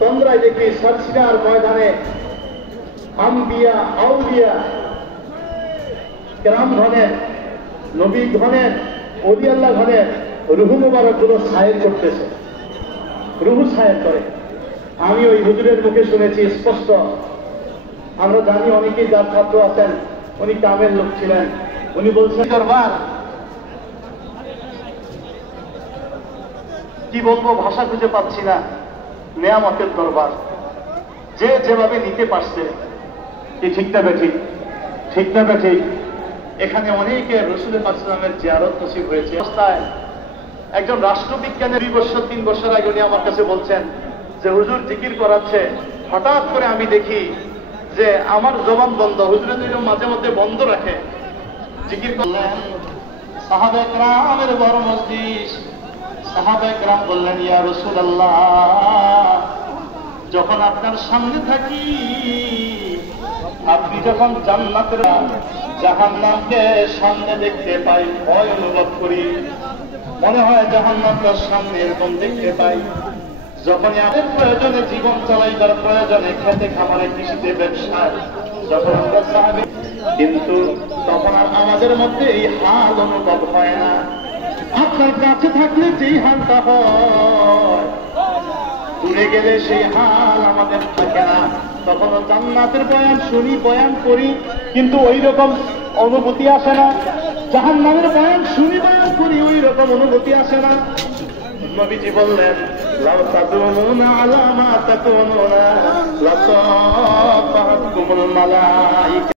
তন্দ্রায় দেখি সারসিনার ময়দানে আম্বিয়া আউলিয়া কেরাম ঘনের নবী ঘনের ওলি আল্লাহ ঘনের রুহু মুবারক গুলো সায়ের করতেছে, রুহু সায়ের করে। আমি ওই হুজুরের মুখে শুনেছি স্পষ্ট। আমরা জানি অনেকেই যার ছাত্র আছেন, উনি কামের লোক ছিলেন। উনি বলছেন দরবার কি বলবো, ভাষা খুঁজে পাচ্ছি না। নেয়ামতের দরবার যে যেভাবে নিতে পারছে, কি ঠিক না বেঠিক, ঠিক না বেঠিক। এখানে অনেকে রসুলের পাক সাল্লামের জিয়ারত নসিব হয়েছে। অবস্থায় একজন রাষ্ট্রবিজ্ঞানের 2 বছর 3 বছর আগে উনি আমার কাছে বলছেন যে হুজুর জিকির করাচ্ছে, হঠাৎ করে আমি দেখি যে আমার জবান বন্ধ। হুজুরের জন্য মাঝে মধ্যে বন্ধ রাখে, জিকির করলেন। সাহাবা কেরামের বড় মজলিস, সাহাবা কেরাম বললেন ইয়া রাসূলুল্লাহ, যখন আপনার সামনে থাকি, আপনি যখন জান্নাতের জাহান্নামকে সামনে দেখতে পাই, ভয় অনুভব করি। মনে হয় জাহান্নামটা সামনে এরকম দেখতে পাই। যখনই আমাদের প্রয়োজনে জীবন চালাইবার প্রয়োজনে, খেতে খামারে কৃষিতে ব্যবসায় যখন আমরা চাই, কিন্তু তখন আর আমাদের মধ্যে এই হাল অনুভব হয় না। আপনার কাছে থাকলে যেই হালটা হয়, দূরে গেলে সেই হাল আমাদের থাকে না। তখন জান্নাতের বয়ান শুনি, বয়ান করি, কিন্তু ওই রকম অনুভূতি আসে না। জাহান্নামের বয়ান শুনি, বয়ান করি, ওই রকম অনুভূতি আসে না। নবীজি বললেন লাউ তাদুনুনা আলা মা তাকুনুনা লাসাফাতকুমুল মালাইকা।